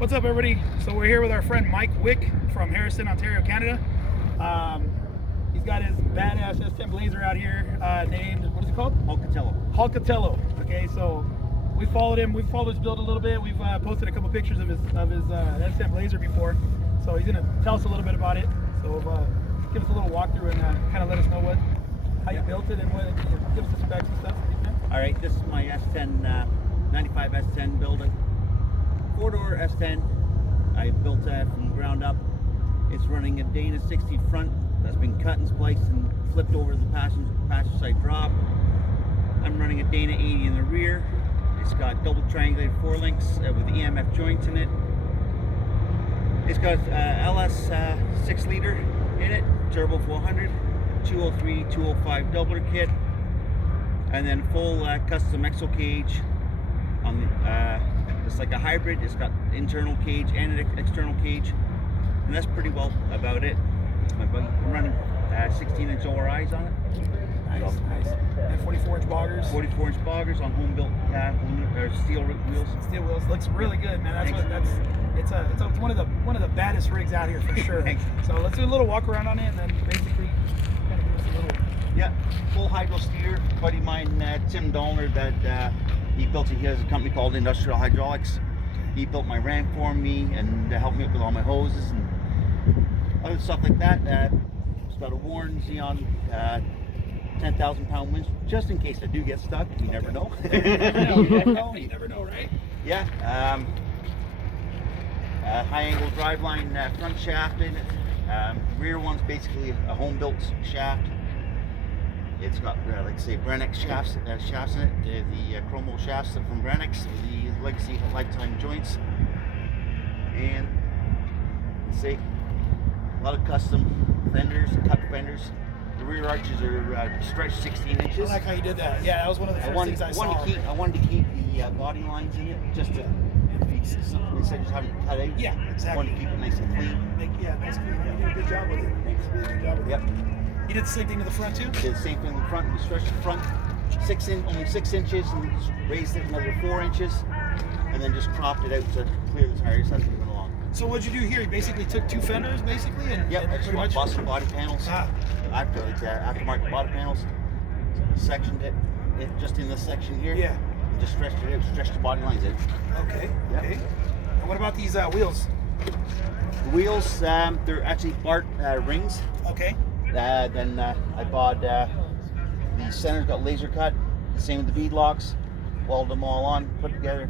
What's up, everybody? So we're here with our friend Mike Wick from Harrison, Ontario, Canada. He's got his badass S10 Blazer out here named, what is it called? Hulkatello. Okay, so we followed him. We've followed his build a little bit. We've posted a couple pictures of his S10 Blazer before. So he's gonna tell us a little bit about it. So give us a little walkthrough and kind of let us know how you built it and give us the specs and stuff. All right, this is my S10 95 S10 building. 4-door S10. I built that from the ground up. It's running a Dana 60 front that's been cut and spliced and flipped over to the passenger side drop. I'm running a Dana 80 in the rear. It's got double triangulated 4-links with EMF joints in it. It's got LS 6-liter in it, turbo 400, 203, 205 doubler kit, and then full custom exo cage on the it's like a hybrid. It's got internal cage and an external cage, and that's pretty well about it. I'm running 16-inch ORIs on it. Nice. And 44-inch boggers. 44-inch boggers on home built steel wheels. Steel wheels looks really good, man. It's one of the baddest rigs out here for sure. So let's do a little walk around on it, and then basically kind of give us a little. Yeah, full hydro steer. Buddy of mine, Tim Dolner, that he built it. He has a company called Industrial Hydraulics. He built my ramp for me and helped me up with all my hoses and other stuff like that. It's got a Warren Xeon 10,000 pound winch, just in case I do get stuck. You never know. You never know, right? Yeah. High angle driveline front shaft in it. Rear one's basically a home built shaft. It's got, like I say, Brennex shafts in it. The chromo shafts from Brennex with the legacy lifetime joints. And let's see, a lot of custom fenders, cut fenders. The rear arches are stretched 16 inches. I like how you did that. Yeah, that was one of the first things I saw. I wanted to keep the body lines in it, just to instead of just having it cut out. Yeah, exactly. I wanted to keep it nice and clean. Nice and clean. You did a good job with it. Thanks. You did a good job with it. Yep. You did the same thing to the front too? Did the same thing in the front. We stretched the front only 6 inches and raised it another 4 inches, and then just cropped it out to clear the tires as we went along. So what'd you do here? You basically took 2 fenders, basically, and I just pretty much busted body panels. Aftermarket body panels. Sectioned it just in this section here. Yeah. And just stretched it out, stretched the body lines out. Okay. Yep. Okay. And what about these wheels? The wheels, they're actually Bart rings. Okay. Then I bought the center's got laser cut. The same with the bead locks. Welded them all on, put together.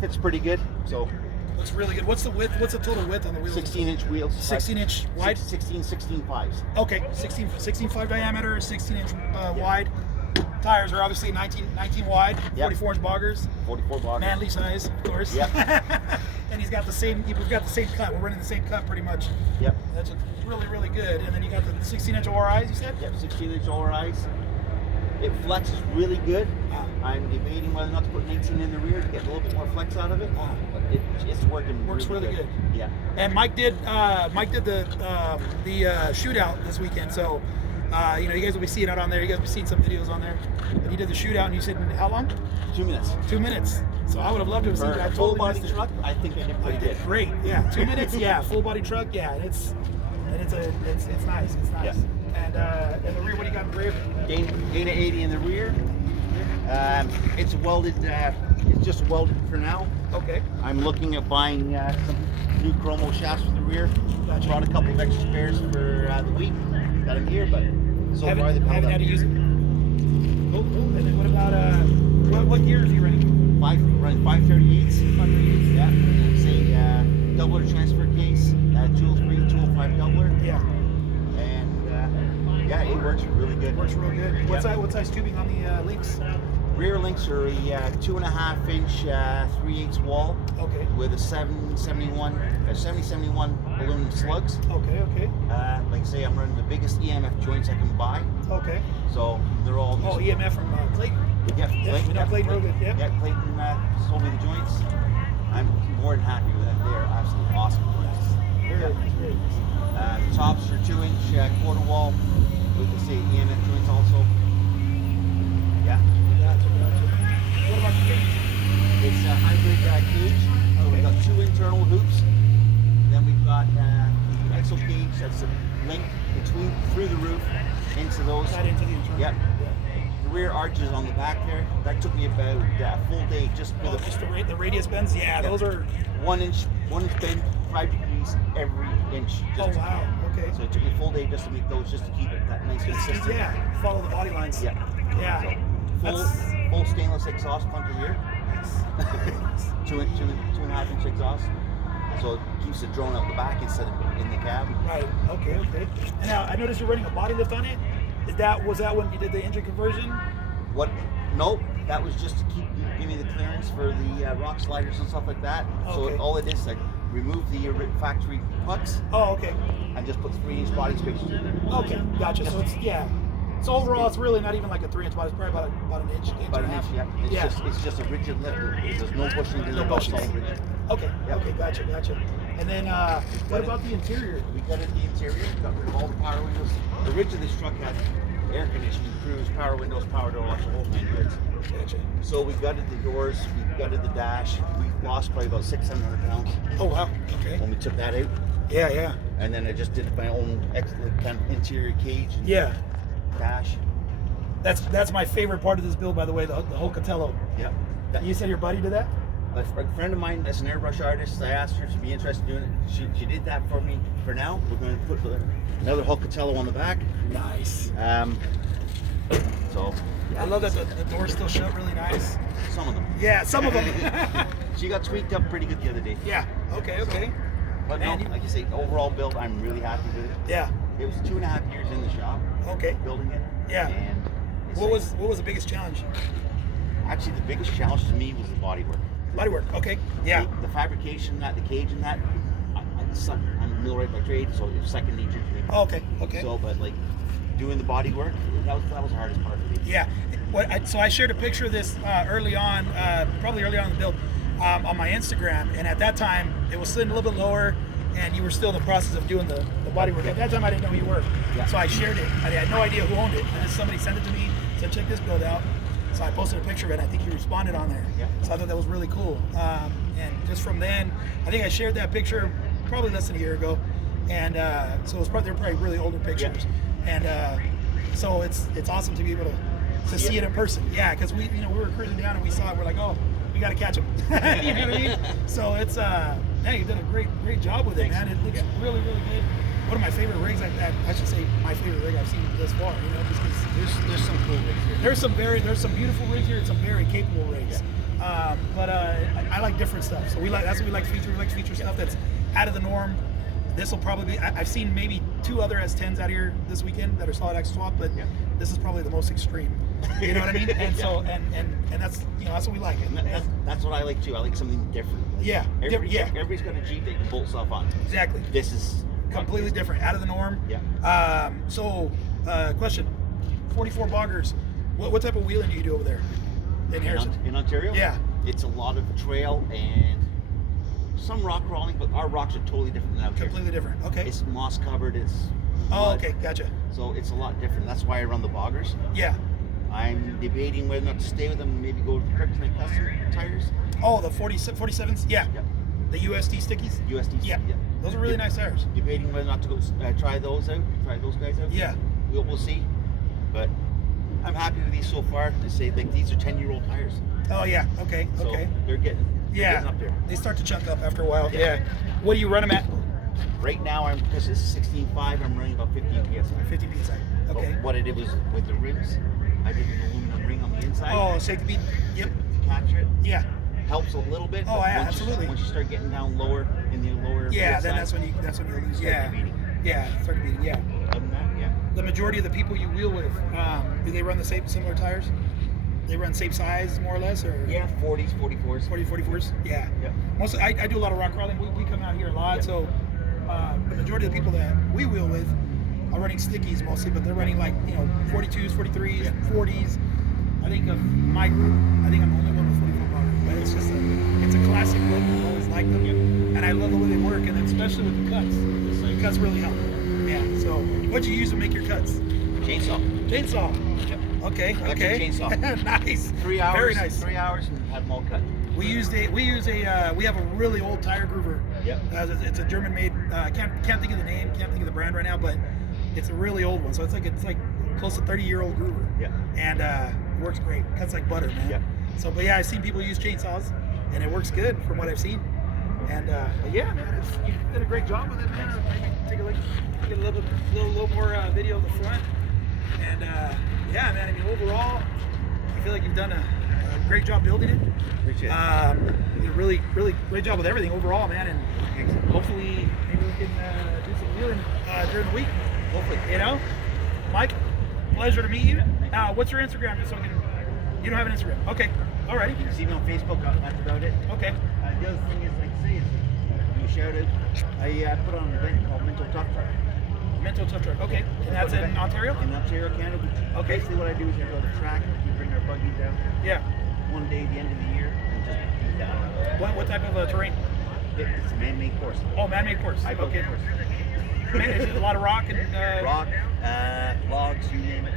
Fits pretty good. So looks really good. What's the width? What's the total width on the wheels? 16-inch wheels. 16-inch wide. 16.5s. Okay. 16.5 diameter, 16-inch wide. Tires are obviously 19 wide. 44-inch boggers. 44 boggers. Manly size, of course. Yep. And we've got the same cut. We're running the same cut pretty much. Yep. That's really, really good. And then you got the 16-inch ORIs, you said? Yep, 16-inch ORIs. It flexes really good. I'm debating whether or not to put an 18 in the rear to get a little bit more flex out of it. But it's working. Works really good. Yeah. And Mike did the shootout this weekend. So you guys will be seeing it on there. You guys will be seeing some videos on there. But he did the shootout, and you said how long? 2 minutes. 2 minutes. So I would have loved to have seen it. I full totally body truck, I think I did pretty good. Great. Yeah. 2 minutes. Yeah. Full body truck. Yeah. And it's nice. It's nice. Yeah. And in the rear, what do you got in the rear? Dana 80 in the rear. It's welded. It's just welded for now. Okay. I'm looking at buying some new chromo shafts for the rear. Gotcha. Brought a couple of extra spares for the week. Got them here, but so far they haven't had to use it. Cool. And then what about what gear is he running? Running 538s. 538s. Yeah. And it's a doubler transfer case. 203, 205 doubler. Yeah. And yeah, it works really good. Works real good. Yeah. What size tubing on the links? Rear links are a 2.5-inch 3/8 wall. Okay. With a 7071 balloon slugs. Okay. Like I say, I'm running the biggest EMF joints I can buy. Okay. So they're all. EMF from Clayton. Yeah, we know Clayton real good. Yep. Yeah, Clayton sold me the joints. I'm more than happy with them. They're absolutely awesome joints. Very nice. The tops are 2-inch quarter wall with the same EMF joints also. Yeah. Gotcha. What about the cage? It's a hybrid cage. So we got 2 internal hoops. Then we've got the axle cage that's a link through the roof into those. That into the internal. Yep. The rear arches on the back there. That took me about a full day just for Just the radius bends. Yeah, those are 1 inch bend, 5 degrees every inch. Oh wow. Okay. So it took me a full day just to make those, just to keep it that nice consistent. Yeah. Follow the body lines. Yeah. Yeah. So full stainless exhaust front to rear. 2.5 inch exhaust. So it keeps the drone out the back instead of in the cab. Right. Okay. And now I noticed you're running a body lift on it. Was that when you did the engine conversion? What? Nope. That was just to give me the clearance for the rock sliders and stuff like that. Okay. So all it is, like, remove the factory pucks Oh, okay. and just put 3-inch body spacers in there. Okay. Gotcha. So it's So overall, it's really not even like a 3-inch body. It's probably about an inch. About an inch, yeah. It's just a rigid lift. There's no bushing in the box, all rigid. Okay. Yep. Okay. Gotcha. And then what about the interior? We gutted the interior. Got rid of all the power windows. Originally, this truck had air conditioning, cruise, power windows, power door locks, the whole 9 yards. Gotcha. So we gutted the doors. We gutted the dash. We lost probably about 600 pounds Oh wow. Okay. when we took that out. Yeah. And then I just did my own kind of interior cage and Yeah. dash. That's my favorite part of this build, by the way. The whole Catello. Yep. You said your buddy did that? A friend of mine that's an airbrush artist, I asked her if she'd be interested in doing it. She did that for me. For now, we're going to put another Hulk Catello on the back. Nice. So I love that the doors still shut really nice. some of them. Yeah, some of them. She got tweaked up pretty good the other day. Yeah. Okay. But Man, no, like you say, overall build, I'm really happy with it. Yeah. It was 2.5 years in the shop. Okay. Building it. Yeah. And it's What like- was the biggest challenge? actually the biggest challenge to me was the bodywork. Bodywork. Okay. Yeah. The fabrication, the cage and that. I'm a millwright by trade, so it's second nature to me. Oh, okay. So, but like doing the body work, that was the hardest part for me. Yeah. So I shared a picture of this early on, probably early on in the build, on my Instagram, and at that time it was sitting a little bit lower, and you were still in the process of doing the body work. At that time I didn't know who you were, so I shared it. I had no idea who owned it, and then somebody sent it to me, said check this build out. So I posted a picture of it. I think you responded on there. Yeah. So I thought that was really cool. And just from then, I think I shared that picture probably less than a year ago, and so they're probably really older pictures. And so it's awesome to be able to see it in person. Yeah, because we were cruising down and we saw it. We're like, oh, we got to catch them. You know what I mean? So it's you did a great job with it, Thanks. man. It looks really good. One of my favorite rigs like that. I should say my favorite rig I've seen this far. Just 'cause There's some cool rigs here. there's some beautiful rigs here and some very capable rigs. But I like different stuff. So that's what we like to feature. We like to feature stuff that's out of the norm. This will probably be. I've seen maybe 2 other S10s out here this weekend that are solid axle swap, but this is probably the most extreme. You know what I mean? And so and that's that's what we like. And that's what I like too. I like something different. Yeah. Everybody's got a Jeep they can bolt stuff on. Exactly. This is Completely different, out of the norm. Yeah. So, question: 44 boggers. What type of wheeling do you do over there in Harrison? In Ontario? Yeah. It's a lot of trail and some rock crawling, but our rocks are totally different than out here. Completely different. Okay. It's moss covered. It's Oh, mud. okay, gotcha. So it's a lot different. That's why I run the boggers. Yeah. I'm debating whether or not to stay with them and maybe go with Kryptonite custom tires. Oh, the 47s? Yeah. Yep. The USD stickies? USD. Yeah. Those are really nice tires. Debating whether or not to go try those guys out. Yeah. We'll see. But I'm happy with these so far. To say like these are 10-year-old tires. Oh, yeah. Okay. So Okay. they're getting up there. They start to chunk up after a while. Yeah. What do you run them at? Right now, because it's 16.5, I'm running about 15 psi. 50 psi. Okay. But what I did was with the rims, I did an aluminum ring on the inside. Oh, safety beat. Yep. To capture it. Yeah. Helps a little bit. Oh, but yeah, once absolutely. Once you start getting down lower in the lower. Yeah. Then side, that's when you lose. start Yeah. beating. Yeah. Start beating. Yeah. Other than that, yeah. The majority of the people you wheel with, do they run the same similar tires? They run same size, more or less, or Yeah, 40s, 44s. 44s. Yeah. Yep. Mostly, I do a lot of rock crawling. We come out here a lot, so the majority of the people that we wheel with are running stickies mostly, but they're running like 42s, 43s, 40s. I think of my group, I think I'm the only one with 44 bar, but it's just it's a classic look. I always like them, and I love the way they work, and especially with the cuts. The cuts really help. Yeah. So, what'd you use to make your cuts? Chainsaw. Chainsaw. Okay. Electric Okay. chainsaw. Nice. 3 hours. Very nice. 3 hours and have them all cut. We use we have a really old tire groover. Yep. It's a German made. Can't think of the name, can't think of the brand right now, but it's a really old one. So it's like close to 30-year-old groover. Yeah. And works great. Cuts like butter, man. Yeah. So, but yeah, I've seen people use chainsaws, and it works good from what I've seen. And but yeah, man, you did a great job with it, man. Maybe take a look, get a little more video of the front. And yeah, man. I mean, overall, I feel like you've done a great job building it. Appreciate it. You did a really great job with everything overall, man. And hopefully, maybe we can do some wheeling during the week. Hopefully, you know, Mike, pleasure to meet you. What's your Instagram? Just so I can. You don't have an Instagram. Okay. Alrighty. You can see me on Facebook. That's about it. Okay. The other thing is, like I say, is you shout out. I put on an event called Mental Tough Truck. Mental Tough Truck. Okay. And that's in Ontario? In Ontario, Canada. Okay. Basically, what I do is I go to the track. We bring our buggies out. Yeah. One day at the end of the year, and just beat down. What type of terrain? It's a man-made course. Oh, man-made course. I built Okay. the course. Man, is it a lot of rock and Rock, logs, you name it.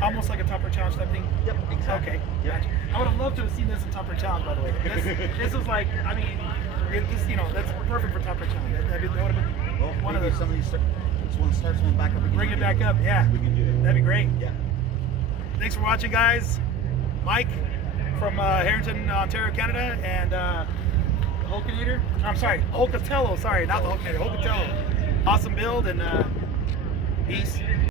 almost like a Tupper Challenge type thing? Yep, exactly. Okay. Yep. Gotcha. I would have loved to have seen this in Tupper Challenge, by the way. This was like, I mean, this, you know, that's perfect for Tupper Challenge. That would have been Well, one of maybe the. if some of these this one starts one back up again. Bring it back up, yeah. We can do it. That'd be great. Yeah. Thanks for watching, guys. Mike from Harrington, Ontario, Canada, and Hulkinator. I'm sorry, Hulkatello. Sorry, not the Hulkinator. Hulkatello. Awesome build, and peace.